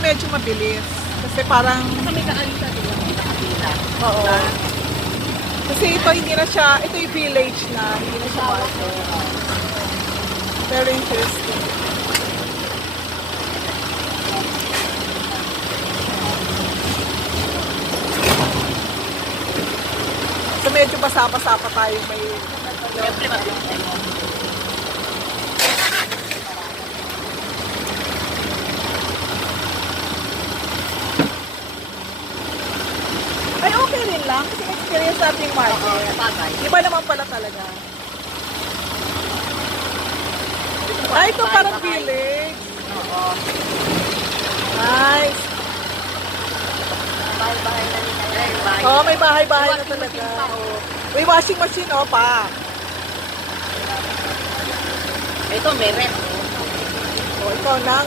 medyo mabilis. Kasi parang, Kami kaalita din yung nakapila. oo. Kasi ito hindi na siya, ito yung village na, hindi na siya market. Very interesting. So medyo basa-basa pa tayo may... Siyempre, mabilis tayo mo. Ay, okay rin lang. Kasi experience natin yung market. Bagay. Iba naman pala talaga. Ay, ito parang village. Oo. Nice. Bahay-bahay na nila yan. Bahay. Oo, may bahay-bahay na Washing talaga. machine pa, oh. May washing machine, oh, pa. Ito, may rep. Oh, ikaw na.